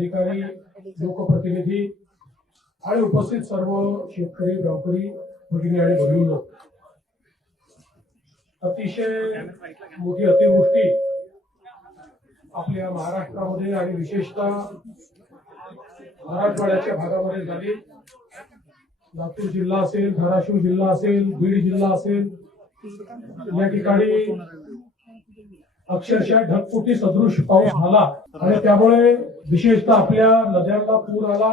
अधिकारी, लोकप्रतिनिधी आणि उपस्थित सर्व शेतकरी, व्यापारी भगिनी आणि बहिणींनो, अतिशय मोठी अतिवृष्टी आपल्या महाराष्ट्रामध्ये आणि विशेषतः मराठवाड्याच्या भागामध्ये झाली. लातूर जिल्हा असेल, धाराशिव जिल्हा असेल, बीड जिल्हा असेल, या ठिकाणी अक्षरशः ढगफुटी सदृश पाऊस झाला आणि त्यामुळे विशेषतः आपल्या नद्यांना पूर आला.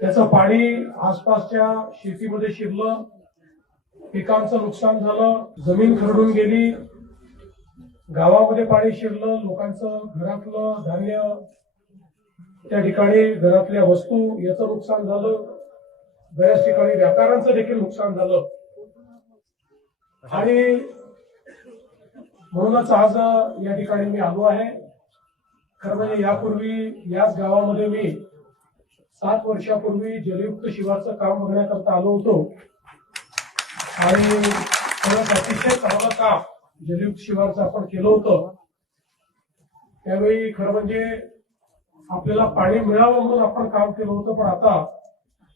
त्याचं पाणी आसपासच्या शेतीमध्ये शिरलं, पिकांचं नुकसान झालं, जमीन खरडून गेली, गावामध्ये पाणी शिरलं, लोकांचं घरातलं धान्य, त्या ठिकाणी घरातल्या वस्तू याचं नुकसान झालं, बऱ्याच ठिकाणी व्यापाऱ्यांचं देखील नुकसान झालं. आणि म्हणूनच आज या ठिकाणी मी आलो आहे. खरं म्हणजे यापूर्वी याच गावामध्ये मी 7 वर्षापूर्वी जलयुक्त शिवारचं काम बघण्याकरता आलो होतो आणि खरंच अतिशय चांगलं काम जलयुक्त शिवारचं आपण केलं होतं. त्यावेळी खरं म्हणजे आपल्याला पाणी मिळावं म्हणून आपण काम केलं होतं, पण आता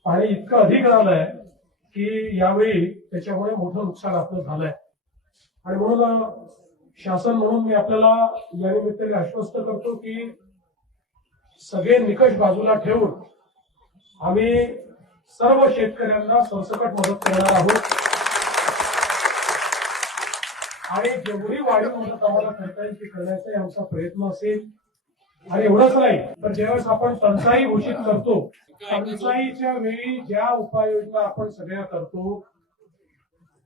पाणी इतकं अधिक झालंय की यावेळी त्याच्यामुळे मोठं नुकसान आपलं झालंय. आणि म्हणून शासन म्हणून मी आपल्याला या निमित्ताने आश्वस्त करतो की सगळे निकष बाजूला ठेवून आम्ही सर्व शेतकऱ्यांना सरसकट मदत करणार आहोत आणि जेवढी वाढीव मदत आम्हाला करता येईल ती करण्याचा आमचा प्रयत्न असेल. आणि एवढंच नाही, तर ज्यावेळेस आपण टंचाई घोषित करतो, टंचाईच्या वेळी ज्या उपाययोजना आपण सगळ्या करतो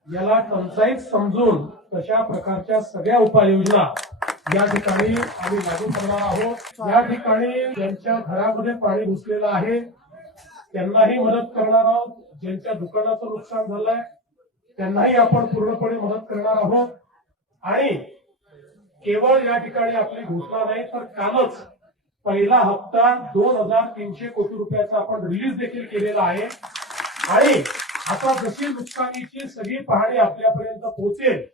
याला टंचाईत समजून तशा प्रकारच्या सगळ्या उपाययोजना या ठिकाणी आम्ही लागू करणार आहोत. या ठिकाणी ज्यांच्या घरामध्ये पाणी घुसलेलं आहे त्यांनाही मदत करणार आहोत. ज्यांच्या दुकानाचं नुकसान झालंय त्यांनाही आपण पूर्णपणे मदत करणार आहोत. आणि केवळ या ठिकाणी आपली घोषणा नाही, तर कालच पहिला हप्ता 2,300 कोटी रुपयाचा आपण रिलीज देखील केलेला आहे. आणि आता जशी नुकसानीची सगळी पाहणी आपल्यापर्यंत पोहोचेल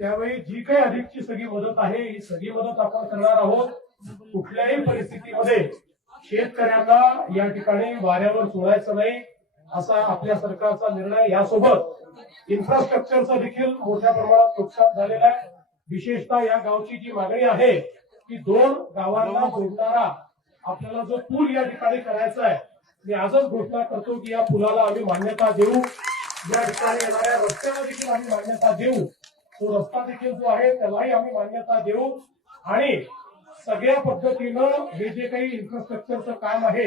त्यावेळी जी काही अधिकची सगळी मदत आहे ही सगळी मदत आपण करणार आहोत. कुठल्याही परिस्थितीमध्ये शेतकऱ्यांना या ठिकाणी वाऱ्यावर सोडायचं नाही असा आपल्या सरकारचा निर्णय. यासोबत इन्फ्रास्ट्रक्चरचं देखील मोठ्या प्रमाणात नुकसान झालेलं आहे. विशेषतः या गावची जी मागणी आहे की 2 गावांना जोडणारा आपल्याला जो पूल या ठिकाणी करायचा आहे, मी आजच घोषणा करतो की या पुलाला आम्ही मान्यता देऊ. या ठिकाणी येणाऱ्या रस्त्याला देखील आम्ही मान्यता देऊ. तो रस्ता देखील जो आहे त्यालाही आम्ही मान्यता देऊ. आणि सगळ्या पद्धतीनं हे जे काही इन्फ्रास्ट्रक्चरचं काम आहे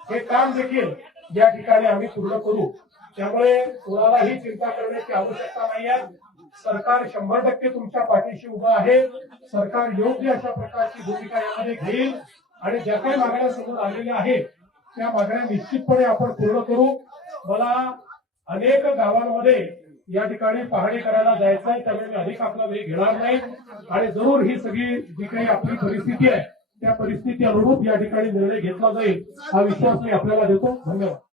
हे काम देखील या ठिकाणी आम्ही पूर्ण करू. त्यामुळे कोणालाही चिंता करण्याची आवश्यकता नाही आहे. सरकार 100% तुमच्या पाठीशी उभं आहे. सरकार योग्य अशा प्रकारची भूमिका यामध्ये घेईल आणि ज्या काही मागण्या समोर आलेल्या आहेत त्या मागण्या निश्चितपणे आपण पूर्ण करू. मला अनेक गावांमध्ये या ठिकाणी पाहणी करायला जायचं आहे, त्यामुळे मी अधिक आपला वेळ घेणार नाही. आणि जरूर ही सगळी जी काही आपली परिस्थिती आहे त्या परिस्थिती अनुरूप या ठिकाणी निर्णय घेतला जाईल हा विश्वास मी आपल्याला देतो. धन्यवाद.